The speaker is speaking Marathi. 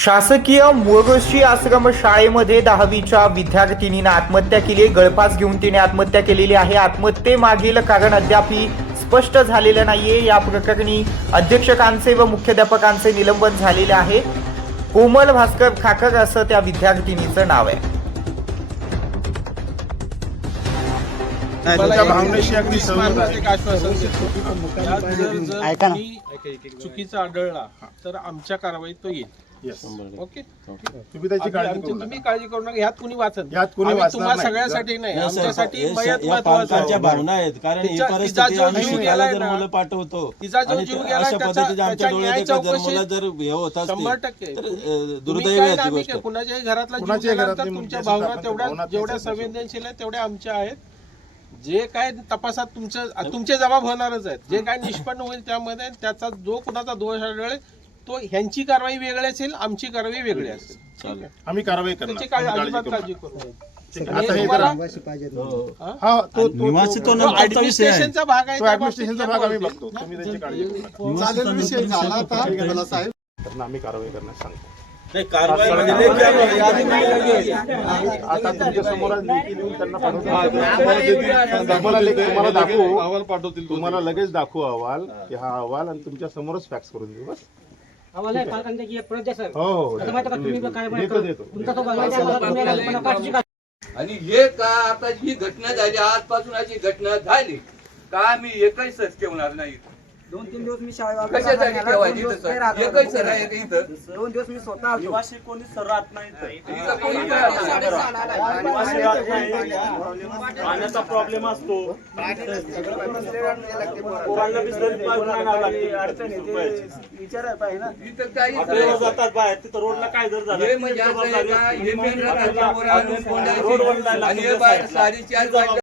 शासकीय मोरोशी आश्रम शाळेमध्ये 10वीच्या विद्यार्थिनीने आत्महत्या केली. गळफास घेऊन तिने आत्महत्या केलेली आहे. आत्महत्येमागील कारण अद्याप स्पष्ट झालेलं नाहीये. या प्रकरणी अध्यक्षकांचे व मुख्याध्यापकांचे निलंबन झालेले आहे. कोमल भास्कर खाकर असं त्या विद्यार्थिनीचं नाव आहे. भावनेशी अगदी चुकीचा आढळला तर आमच्या कारवाईत तो येईल. ओके, तुम्ही त्याची काळजी करू तुम्ही काळजी करू नका. ह्यात कुणी वाचत यात कुणी वाचणार तुम्हाला नाही. सगळ्यासाठी नाही, आमच्यासाठी पालकांच्या भावना आहेत. कारण ही परिस्थिती आम्ही शिकायला जर मुलं पाठवतो तिचा जो आणि जीव अशा गेला पद्धतीने आमच्या डोळ्यात जर मुलं जर हे होत असतील 100% तर दुर्दैवी आहे ती गोष्ट. कुणाच्याही घरातला जीव कुणाच्याही गेला तर घरातली तुमच्या मुलगी भावना आपण तेवढ्या भावना जेवढ्या त्याच्यात संवेदनशील आहेत तेवढ्या आमच्या आहेत. जे काय तपासात तुमचे जबाब होणारच आहेत. जे काय निष्पन्न होईल त्यामध्ये त्याचा जो कुणाचा दोष आढळेल तो ह्यांची कारवाई वेगळी असेल, आमची कारवाई वेगळी असेल. आम्ही कारवाई त्याची करणार. अजिबात काळजी करू नका. आता हे तुम्हाला- हा तो निवासी तो नंतरचा विषय आहे. ऍडमिनिस्ट्रेशनचा भाग आहे. तो त्या ऍडमिनिस्ट्रेशनचा भाग आम्ही बाबतीत बघतो. तुम्ही त्याची काळजी करू नका. विषय झाला आता साहेब तर आम्ही कारवाई करण्यास सांगतो. नाही, कारवाई म्हणजे लेखी आम्हाला यादी नाही लागेल. आता तुमच्या समोर लेखी देऊन त्यांना तुम्हाला दाखवू, अहवाल पाठवतील. तुम्हाला लगेच दाखवू अहवाल, की हा अहवाल, आणि तुमच्या समोरच फॅक्स करून देऊ. बस आम्हाला पालकांची एक प्रत द्या सर. हो हो आता माहिती का तुम्ही काय देतो देतो. तुमचा तो बघायचा आम्हाला तुम्ही आम्हाला पाठची का आणि हे का आता ही घटना झाली, आजपासून अशी घटना झाली का आम्ही एकही सच ठेवणार नाही. 2-3 दिवस मी शाळेत कशासाठी ठेवायची इथं सर? एकही सर आहे का इथं? 2 दिवस मी स्वतः आलो. इथं कोणी काय आता? पाण्याचा प्रॉब्लेम असतो. पोरांना बिस्लरी पाईप आणावं लागते. अडचण येते. विचारायला पाहिजे ना. इथं काही आपल्याला जातात बाहेर तिथं रोडला काय जर झालं हे म्हणजे असं आहे का, हे मेन रस्त्यावर आणून कोंडायची. रोड वरला आणि हे बाहेर 4:30